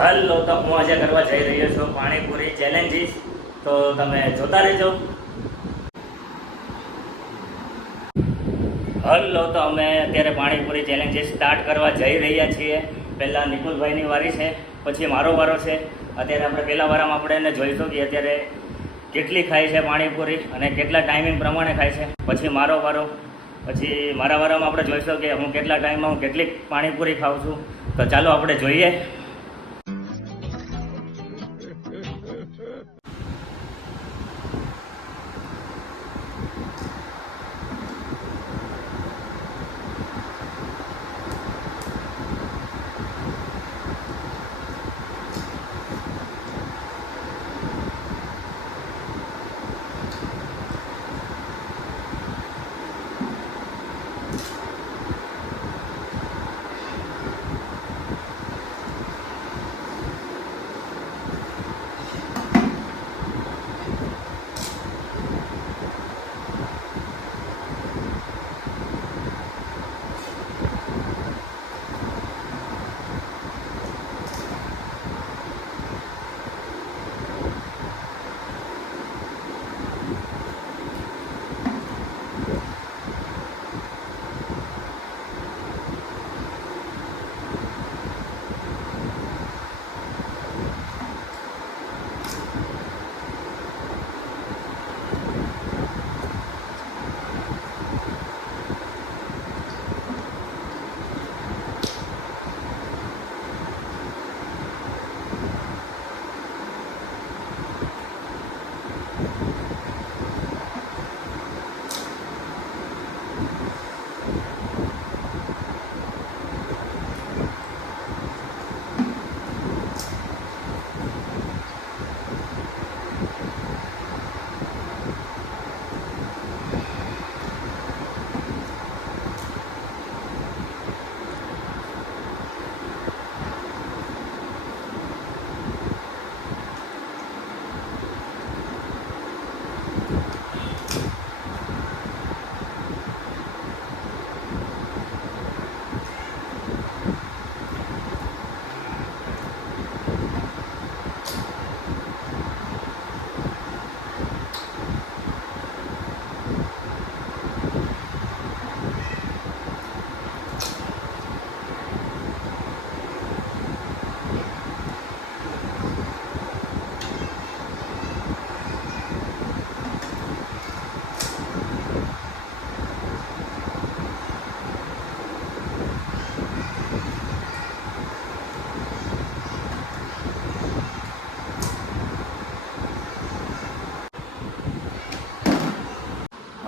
Hello, તો હું આજે કરવા જઈ રહ્યો છું પાણીપુરી ચેલેન્જીસ. તો તમે જોતા રહેજો. હલો, તો અમે અત્યારે પાણીપુરી ચેલેન્જીસ સ્ટાર્ટ કરવા જઈ રહ્યા છીએ. પહેલાં નિકુલભાઈની વારી છે, પછી મારો વારો છે. અત્યારે આપણે પહેલા વારામાં આપણે એને જોઈશું કે અત્યારે કેટલી ખાય છે પાણીપુરી અને કેટલા ટાઈમિંગ પ્રમાણે ખાય છે. પછી મારો વારો, પછી મારા વારામાં આપણે જોઈશું કે હું કેટલા ટાઈમમાં હું કેટલી પાણીપુરી ખાઉં છું. તો ચાલો આપણે જોઈએ.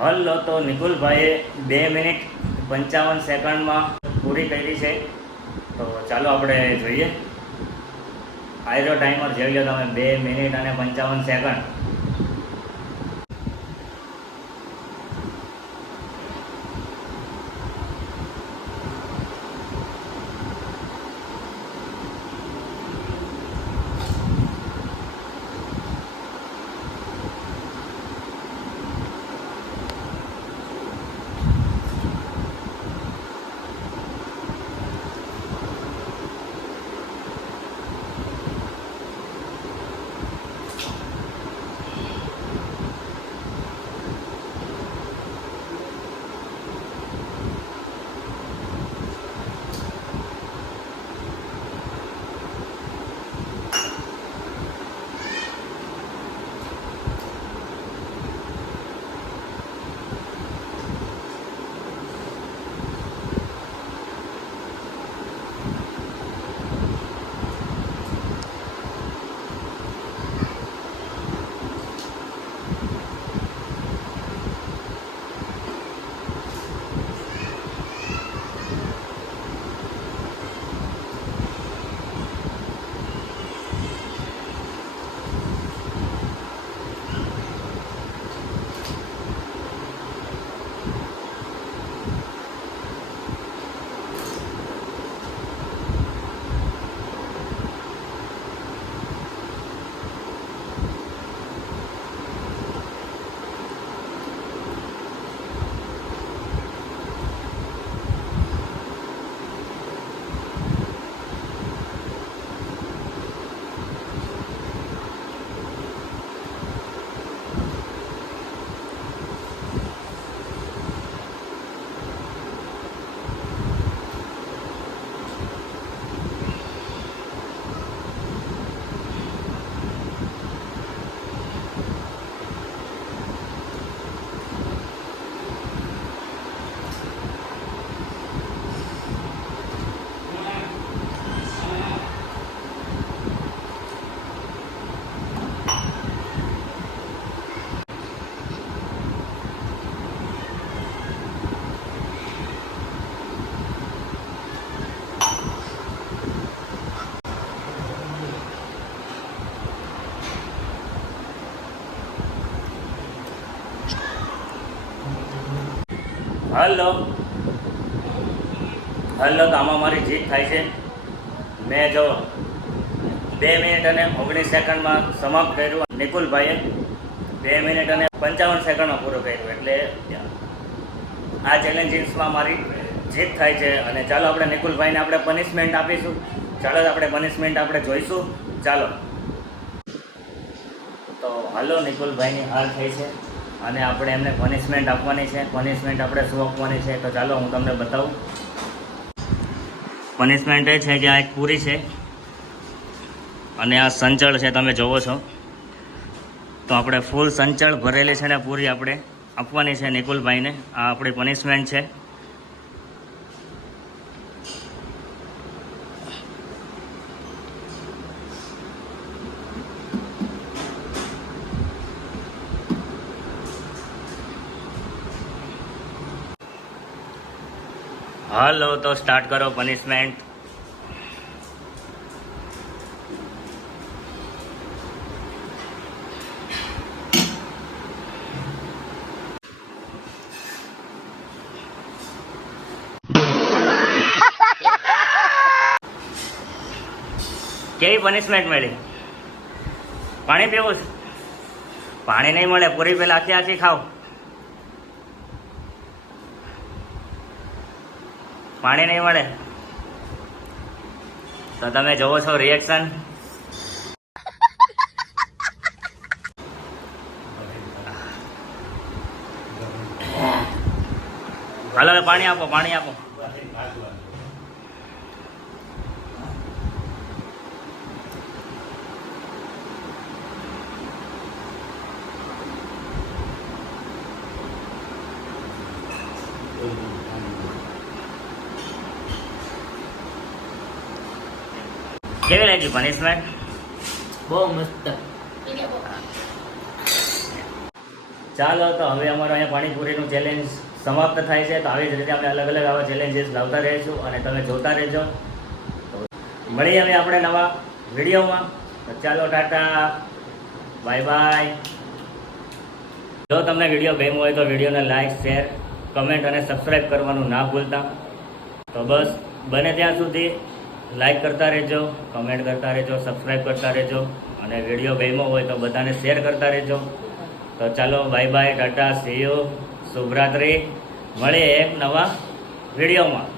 હલો, તો નિકુલભાઈએ 2 મિનિટ 55 સેકન્ડમાં પૂરી કરી છે. તો ચાલો આપણે જોઈએ. આયરો ટાઈમર જોઈ લો તમે, 2 મિનિટ અને 55 સેકન્ડ. હલો હલો, તો આમાં મારી જીત થાય છે. મેં જો 2 મિનિટ અને 19 સેકન્ડમાં સમાપ્ત કર્યું. નિકુલભાઈએ 2 મિનિટ અને 55 સેકન્ડમાં પૂરું કર્યું. એટલે આ ચેલેન્જીસમાં મારી જીત થાય છે. અને ચાલો આપણે નિકુલભાઈને આપણે પનિશમેન્ટ આપીશું. ચાલો આપણે પનિશમેન્ટ આપણે જોઈશું. ચાલો તો હાલો, નિકુલભાઈની હાર થઈ છે અને આપણે એમને પનિશમેન્ટ આપવાની છે. પનિશમેન્ટ આપણે શું આપવાની છે તો ચાલો હું તમને બતાવું. પનિશમેન્ટ એ છે કે આ એક પૂરી છે અને આ સંચળ છે, તમે જોવો છો. તો આપણે ફૂલ સંચળ ભરેલી છે ને પૂરી આપણે આપવાની છે નિકુલભાઈને. આ આપણી પનિશમેન્ટ છે. હાલો, તો સ્ટાર્ટ કરો પનિશમેન્ટ. કેવી પનિશમેન્ટ મળી? પાણી પીવું છે? પાણી નહીં મળે, પૂરી પેલા આખી આખી ખાઓ. પાણી નહીં મળે તો તમે જોવો છો રિએક્શન. હાલો, પાણી આપો, પાણી આપો. કેવી લાગી પનિશમેન્ટ? બહુ મસ્ત. ચાલો, તો હવે અમારો અહીંયા પાણીપુરીનું ચેલેન્જ સમાપ્ત થાય છે. તો આવી જ રીતે અમે અલગ અલગ આવા ચેલેન્જીસ લાવતા રહીશું અને તમે જોતા રહેજો. તો મળીએ અમે આપણે નવા વિડીયોમાં. તો ચાલો, ટાટા, બાય બાય. જો તમને વિડીયો ગમ્યો હોય તો વિડીયોને લાઈક, શેર, કમેન્ટ અને સબસ્ક્રાઈબ કરવાનું ના ભૂલતા. તો બસ બને ત્યાં સુધી લાઈક કરતા રહેજો, કમેન્ટ કરતા રહેજો, સબસ્ક્રાઈબ કરતા રહેજો અને વિડીયો ગમ્યો હોય તો બધાને શેર કરતા રહેજો. તો ચાલો, bye bye, tata, see you, શુભરાત્રિ. મળીએ એક નવા વિડીયોમાં.